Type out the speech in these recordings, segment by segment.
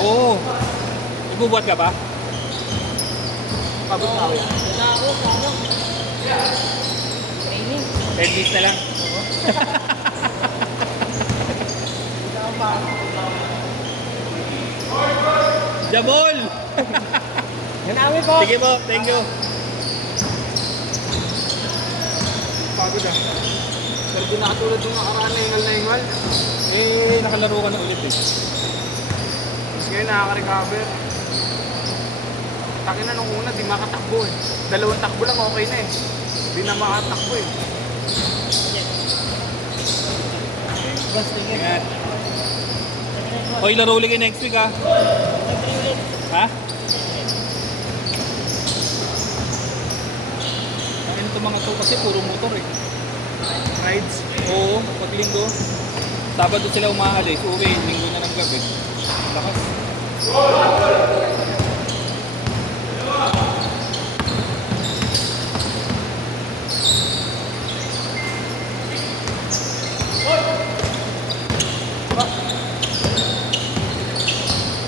Oo. Ibubuhat ka pa? Pabot na ako. Wala ako, ano? Training. 10 days na lang. Jabol! Ganawi po. Sige po, thank you. Pagod ah. Pero di nakatulad yung nakaraan na ingal. Eh, nakalaro ka na ulit eh. Tapos ngayon nakaka-recover. Takin na nung una, di makatakbo eh. 2 takbo lang okay na eh. Di na makatakbo eh. Boss, tingin. Ingat. Hoy, laro ulit kayo next week ha. Ha? Ano itong mga to kasi puro motor eh. Rides. Oo, pag linggo. Sabado sila umaalis, uwi, linggo na ng gabi. Lakas.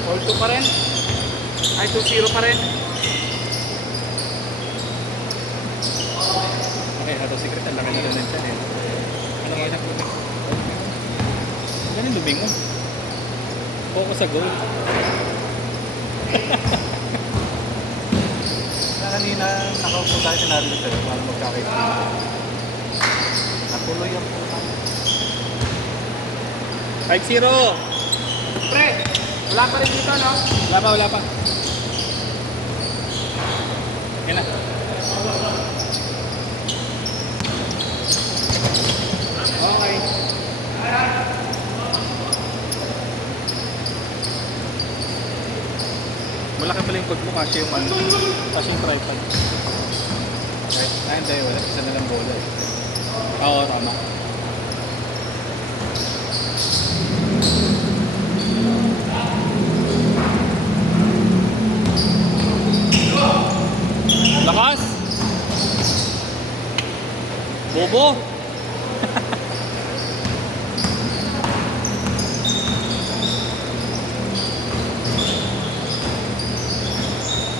All 2 pa rin. Ay, 2-0 pa rin. Okay, hato secret ang laki na rin ng tiyan eh. Anong hirap lumingon? Ganun lumingon. Focus sa goal. Na kanina nakaupo tayo sa narito sir para magkakita. Natuloy ang puta. 5-0! Pre, wala pa rin dito, no? Wala pa, wala pa. Yan na. Okay. Malaki pala yung code mo kasi yung ano, kasi yung tripod. Okay. Ayun tayo, wala. Isa na lang bola eh. Oo, tama. Lakas! Bobo!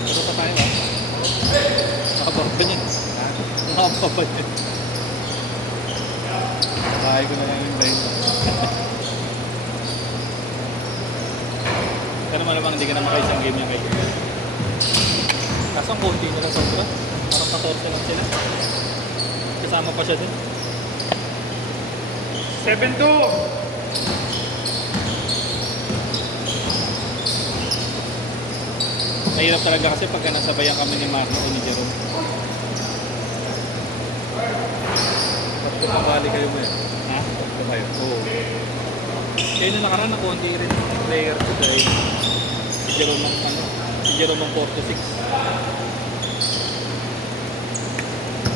Ito pa tayo ah. Nakababa niya. Nakababa niya. Kaya ko na lang yung dahil. Kaya naman namang hindi ka na makaisang game niya kay. Kaso ang konti nila sobra. Parang 14 lang sila. Kasama pa siya din. 7-2. Mahirap talaga kasi pagka nasabayan kami ni Marco o ni Jerome. Pagkakabali kayo mo yan. Ha? Pagka kayo. Oo. Kaya nung nakaraan na konti rin yung player ko dahil si Jerome ang ano, si Jerome ang 4 to 6.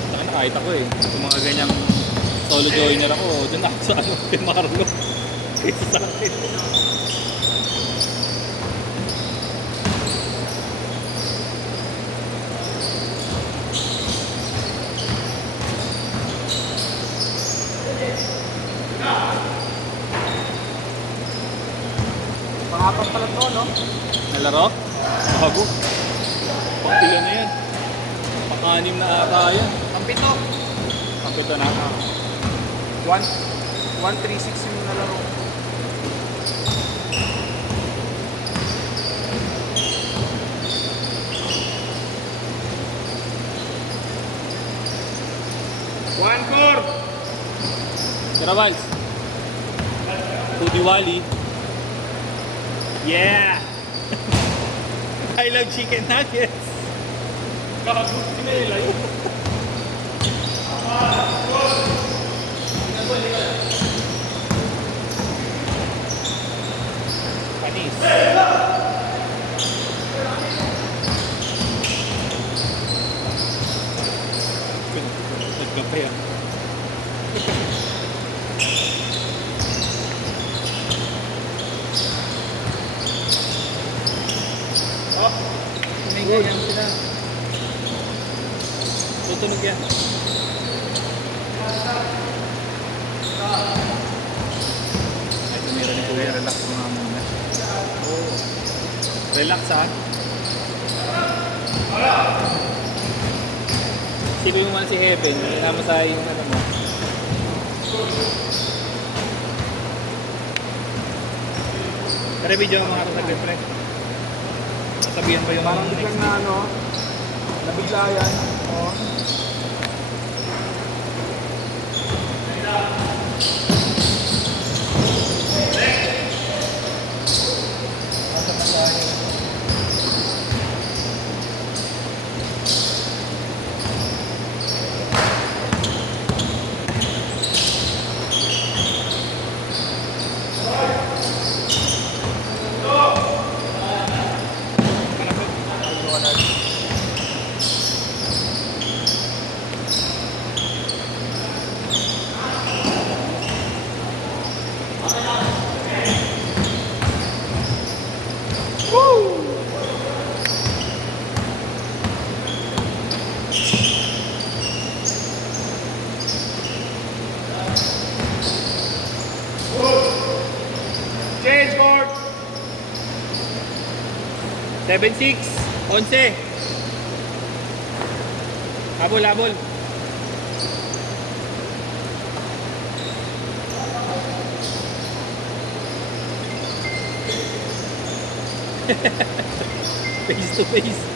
Saka nakahit ako eh. Yung mga ganyang solo joiner ako, dun ako sa ano, kay Marlo. Kaysa sa akin. Pangapat pala to, no? Nalaro? Bago. Pang-pila na yan. Pang-anim na ata yan. Ang pito. Ang pito na. 1-3-6 yung nalaro. One four. Tara, Vals. Diwali. Yeah! I love chicken nuggets. Kakabuti na nila yun. Panis. Nagkape yan. May ganyan sila. Tutunog yan. Ay, tumira ni Kuya. Relax mo nga muna. Oo. Relax ha. Isipin mo man si Heaven, hinama sa yung ano mo. Pero video mo mga ito saglit pre. Sasabihan pa yung Parang next biglang na ano, nabigla yan. Oh. Change board! 7-6, 11. Habol, habol. Face to face.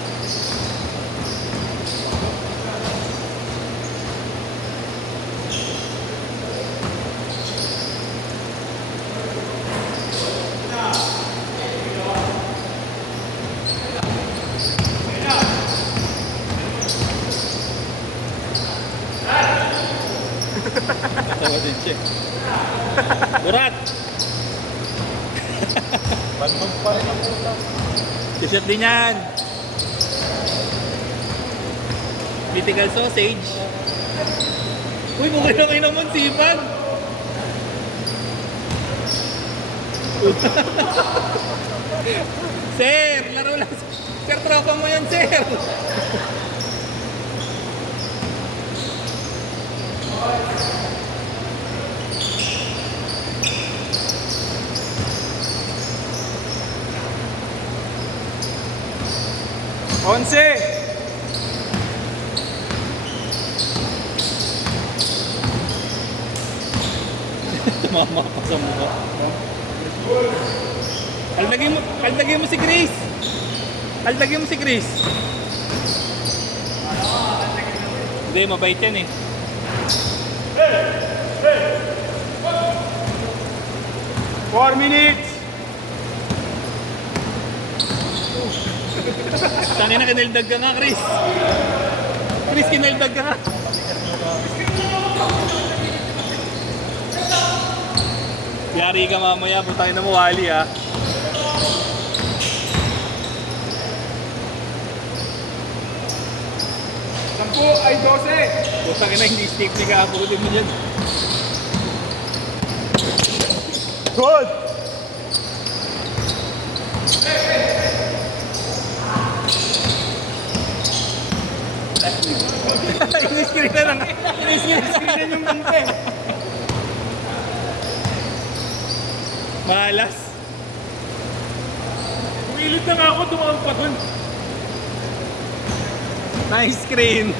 Tawa din siya. Urat! Bandog pa rin ang puta. T-shirt din yan. Mythical sausage. Uy, mukha na kayo naman sipag. Sir, laro lang. Sir, tropa mo yan, sir. Onse! Tumama pa sa mukha. Aldagin mo si Chris. Aldagin mo si Chris. Hindi, mabait yan eh. Four minutes! Tangin na, kinaldag ka nga, Chris. Chris, kinaldag ka nga. Yari ka mamaya, butangin na mo, wali ha. Sampu ay 12! Butangin na, hindi stick ni ka, purutin mo dyan. Good! Ini-screen na lang. Ini-screen na yung kante. Malas. Pumilit na nga ako, tumawag pa dun. Nice screen.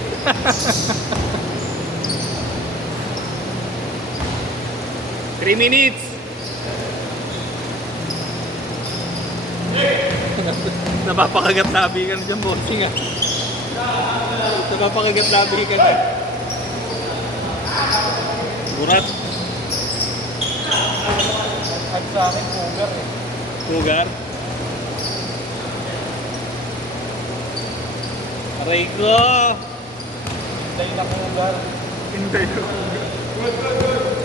Three minutes. Napapakagat labi ka na dyan, bossing ah. Napapakagat labi ka na. Burat. At sa akin, pugar eh. Lugar. Aray ko. Hintay na pugar. Hindi.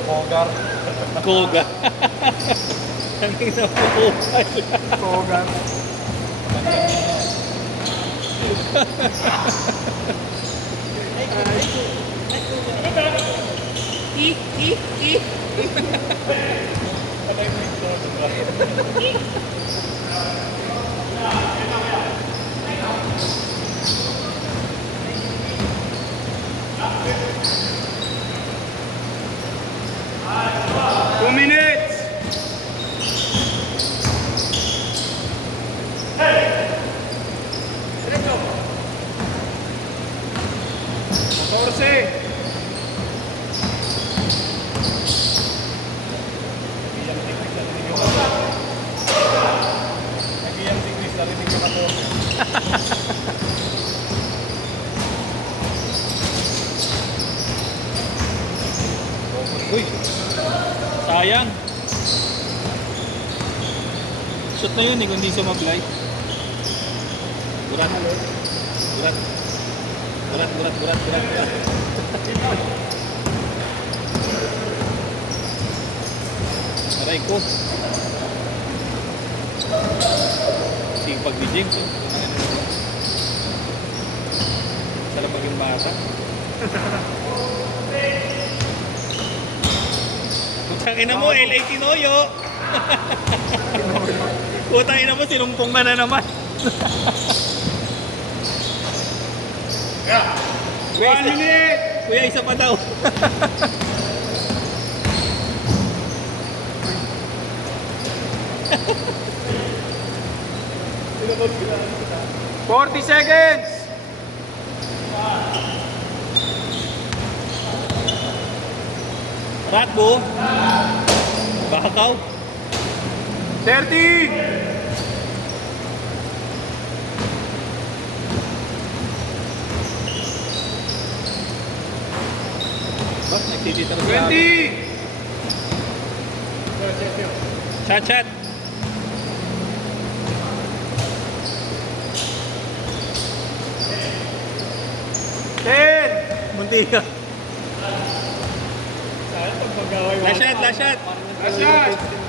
Pugar. Koga. Tangin na po. Kogan. Two minutes! Balot na yun eh, kung hindi sumablay. Burat. Burat. Burat, burat, burat, burat, burat. Aray ko. Sipag ni James. Oh. Sarap maging bata. Putang ina mo, LA Tinoyo. Putang ina mo, sinumpong ka na naman. Kuya, 1 minute! Kuya, isa pa daw. $40 seconds! Ratbo. Bakaw. 30! Bak, nagtitita na 20! Chat, chat. Munti ka. Last shot, last shot. Last shot!